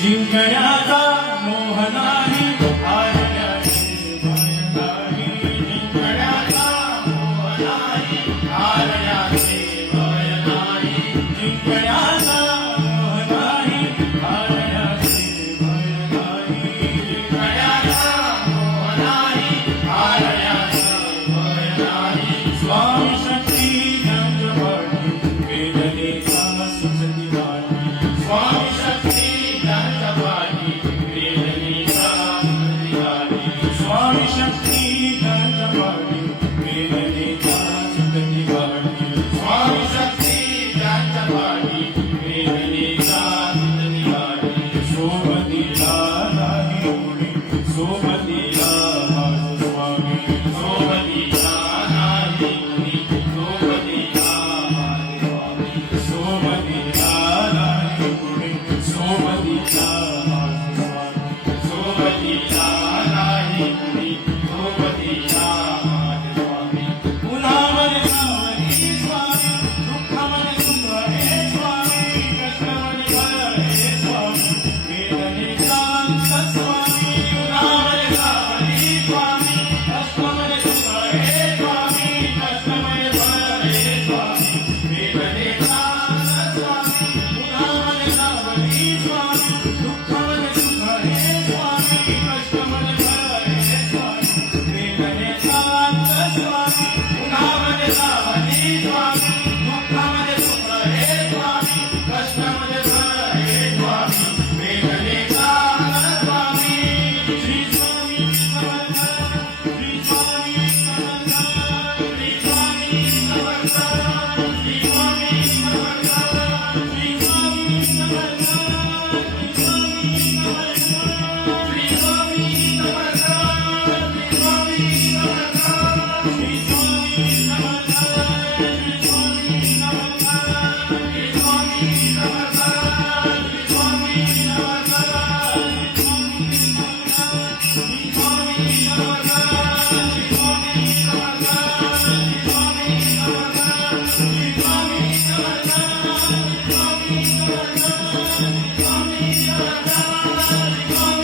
जिंकण्याचा मोह नाही, हारण्याचे भय नाही. जिंकण्याचा मोह नाही, हारण्याचे भय नाही. जिंकण्याचा मोह नाही, हारण्याचे भय नाही. जिंकण्याचा मोह नाही, हारण्याचे भय नाही. स्वामी शक्ती ज्ञान वाटी, वेदनेचा सुचती वाटी. स्वामी शक्ती ज्ञान वाटी, वेदनेचा सुचती वाटी. स्वामी शक्ती ज्ञान वाटी, वेदनेचा सुचती वाटी. स्वामी शक्ती ज्ञान वाटी, वेदनेचा सुचती वाटी. सोबतीला नाही कोणी, सोबतीला माझ स्वामी. सोबतीला नाही कोणी, सोबतीला माझ स्वामी. सोबतीला नाही कोणी, सोबतीला माझ स्वामी. सोबतीला नाही कोणी, सोबतीला माझ स्वामी. उन्हामध्ये सावली स्वामी, दुःखामध्ये सुख हे स्वामी. कष्टामध्ये भय हे स्वामी, वेदनेचा अंत स्वामी. उन्हामध्ये सावली स्वामी, कष्टामध्ये सुख हे स्वामी. कष्टामध्ये भय हे स्वामी, वेदनेचा अंत स्वामी. उन्हामध्ये सावली स्वामी, दुःखामध्ये सुख हे स्वामी. कष्टामध्ये भय हे स्वामी, वेदनेचा अंत स्वामी. उन्हामध्ये सावली स्वामी, दुःखामध्ये सुख हे स्वामी. कष्टामध्ये भय हे स्वामी, वेदनेचा अंत स्वामी. श्री स्वामी समर्थ, श्री स्वामी समर्थ, श्री स्वामी समर्थ, श्री स्वामी समर्थ, श्री स्वामी समर्थ, श्री स्वामी समर्थ, श्री स्वामी समर्थ, श्री स्वामी समर्थ, श्री स्वामी समर्थ, श्री स्वामी समर्थ, श्री स्वामी समर्थ, श्री स्वामी समर्थ, श्री स्वामी समर्थ, श्री स्वामी समर्थ, श्री स्वामी समर्थ, श्री स्वामी समर्थ, श्री स्वामी समर्थ, श्री स्वामी समर्थ, श्री स्वामी समर्थ, श्री स्वामी